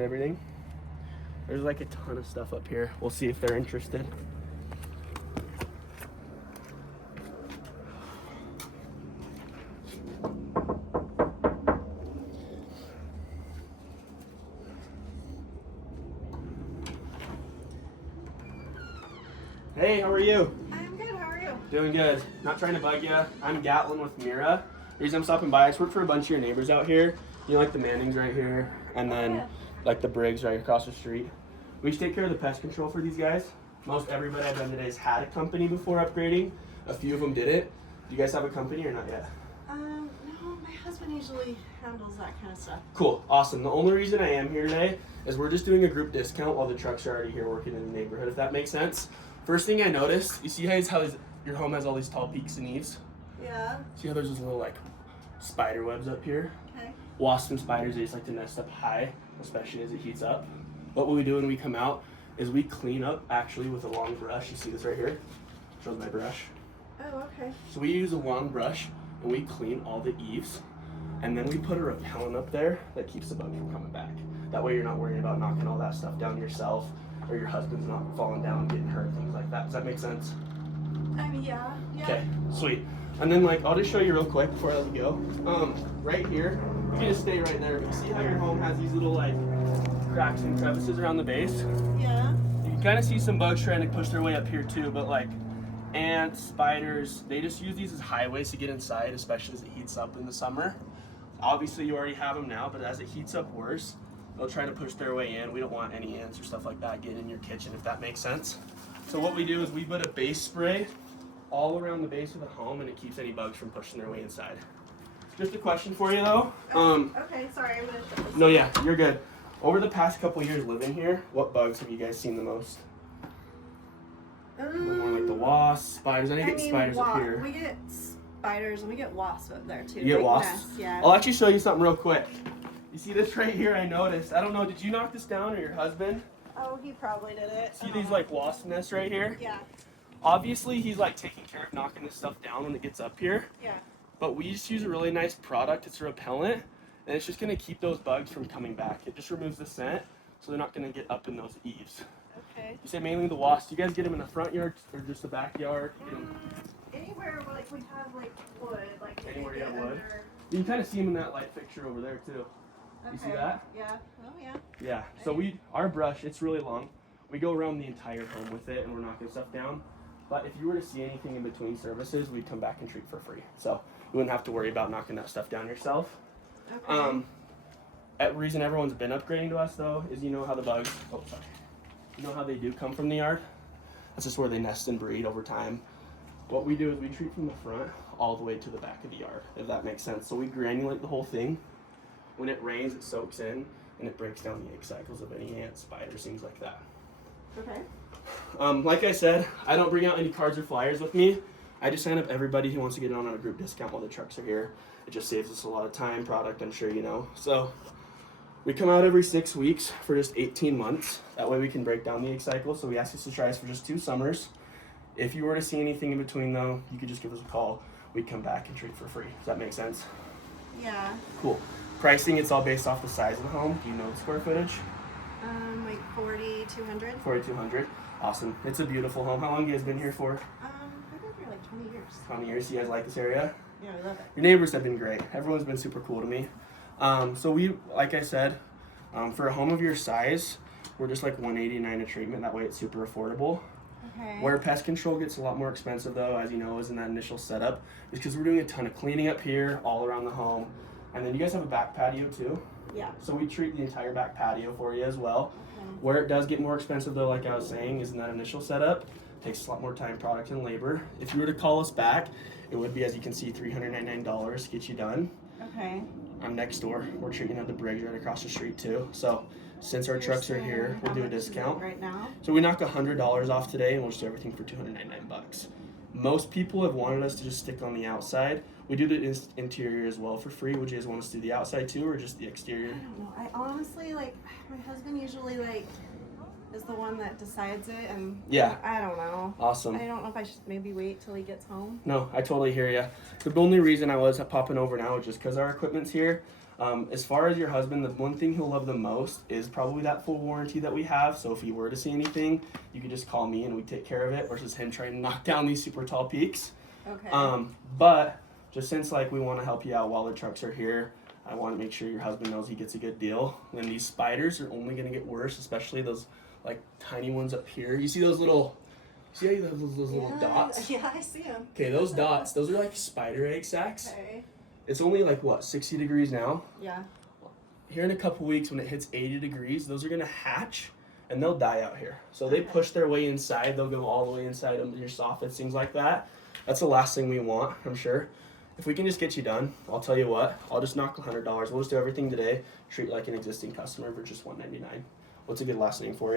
everything. There's like a ton of stuff up here. We'll see if they're interested. Hey, how are you? I'm good, how are you? Doing good. Not trying to bug you. I'm Gatlin with Mira. The reason I'm stopping by, I just work for a bunch of your neighbors out here. You know, like the Mannings right here, and then like the Briggs right across the street. We should take care of the pest control for these guys. Most everybody I've done today has had a company before upgrading. A few of them did it. Do you guys have a company or not yet? No, my husband usually handles that kind of stuff. Cool, awesome. The only reason I am here today is we're just doing a group discount while the trucks are already here working in the neighborhood, if that makes sense. First thing I noticed, you see how your home has all these tall peaks and eaves? Yeah. See how there's those little like spider webs up here? Okay. Wasps and spiders, they just like to nest up high, especially as it heats up. What we do when we come out is we clean up actually with a long brush. You see this right here? Shows my brush. Oh, okay. So we use a long brush and we clean all the eaves, and then we put a repellent up there that keeps the bug from coming back. That way you're not worrying about knocking all that stuff down yourself, or your husband's not falling down and getting hurt, things like that. Does that make sense? I mean, yeah. Okay, sweet. And then like, I'll just show you real quick before I let you go. Right here, you can just stay right there. But you see how your home has these little like cracks and crevices around the base? Yeah. You can kind of see some bugs trying to push their way up here too, but like ants, spiders, they just use these as highways to get inside, especially as it heats up in the summer. Obviously you already have them now, but as it heats up worse, they'll try to push their way in. We don't want any ants or stuff like that getting in your kitchen, if that makes sense. So what we do is we put a base spray all around the base of the home, and it keeps any bugs from pushing their way inside. Just a question for you though. Okay, sorry, I'm gonna shut this. No, yeah, you're good. Over the past couple years living here, what bugs have you guys seen the most? More like the wasps, spiders. I get spiders up here. We get spiders and we get wasps up there too. You get wasps? Nests, yeah. I'll actually show you something real quick. You see this right here? I noticed. I don't know. Did you knock this down or your husband? Oh, he probably did it. See these like wasp nests right here? Yeah. Obviously, he's like taking care of knocking this stuff down when it gets up here. Yeah. But we just use a really nice product. It's a repellent, and it's just gonna keep those bugs from coming back. It just removes the scent, so they're not gonna get up in those eaves. Okay. You say mainly the wasps. Do you guys get them in the front yard or just the backyard? Anywhere like we have like wood, like Anywhere you have wood? under... You can kind of see them in that light fixture over there too. You see that? Yeah. Oh yeah. Yeah. So our brush, it's really long. We go around the entire home with it, and we're knocking stuff down. But if you were to see anything in between services, we'd come back and treat for free. So you wouldn't have to worry about knocking that stuff down yourself. Okay. The reason everyone's been upgrading to us though is you know how the bugs, you know how they do come from the yard? That's just where they nest and breed over time. What we do is we treat from the front all the way to the back of the yard, if that makes sense. So we granulate the whole thing. When it rains, it soaks in and it breaks down the egg cycles of any ants, spiders, things like that. Okay. Like I said, I don't bring out any cards or flyers with me. I just sign up everybody who wants to get on a group discount while the trucks are here. It just saves us a lot of time, product, I'm sure you know. So we come out every 6 weeks for just 18 months. That way we can break down the egg cycle. So we ask you to try us for just 2 summers. If you were to see anything in between though, you could just give us a call. We'd come back and treat for free. Does that make sense? Yeah. Cool. Pricing, it's all based off the size of the home. Do you know the square footage? Like 4,200. 4,200. Awesome. It's a beautiful home. How long have you guys been here for? I've been here like 20 years. 20 years. You guys like this area? Yeah, we love it. Your neighbors have been great. Everyone's been super cool to me. So we, like I said, for a home of your size, we're just like $189 a treatment. That way it's super affordable. Okay. Where pest control gets a lot more expensive though, as you know, is in that initial setup, is because we're doing a ton of cleaning up here all around the home. And then you guys have a back patio too. Yeah. So we treat the entire back patio for you as well. Okay. Where it does get more expensive though, like I was saying, is in that initial setup. It takes a lot more time, product, and labor. If you were to call us back, it would be, as you can see, $399 to get you done. Okay. I'm next door. We're treating at the Briggs right across the street too. So since our trucks are here, we'll do a discount. Right now? So we knock $100 off today, and we'll just do everything for $299. Most people have wanted us to just stick on the outside. We do the interior as well for free. Would you guys want us to do the outside too, or just the exterior? I don't know. I honestly, like, my husband usually, like, is the one that decides it, and Yeah. I don't know. Awesome. I don't know if I should maybe wait till he gets home. No, I totally hear you. The only reason I was popping over now is just because our equipment's here. As far as your husband, the one thing he'll love the most is probably that full warranty that we have. So if you were to see anything, you could just call me and we take care of it versus him trying to knock down these super tall peaks. Okay. But just since like we want to help you out while the trucks are here, I want to make sure your husband knows he gets a good deal. And these spiders are only going to get worse, especially those like tiny ones up here. You see those little, see how you have those little dots? Yeah, I see them. Okay, those dots, those are like spider egg sacs. Okay. It's only like what, 60 degrees now? Yeah. Here in a couple weeks when it hits 80 degrees, those are gonna hatch and they'll die out here. So they push their way inside, they'll go all the way inside of your soffits, things like that. That's the last thing we want, I'm sure. If we can just get you done, I'll tell you what, I'll just knock $100. We'll just do everything today, treat like an existing customer for just $199. What's a good last name for you?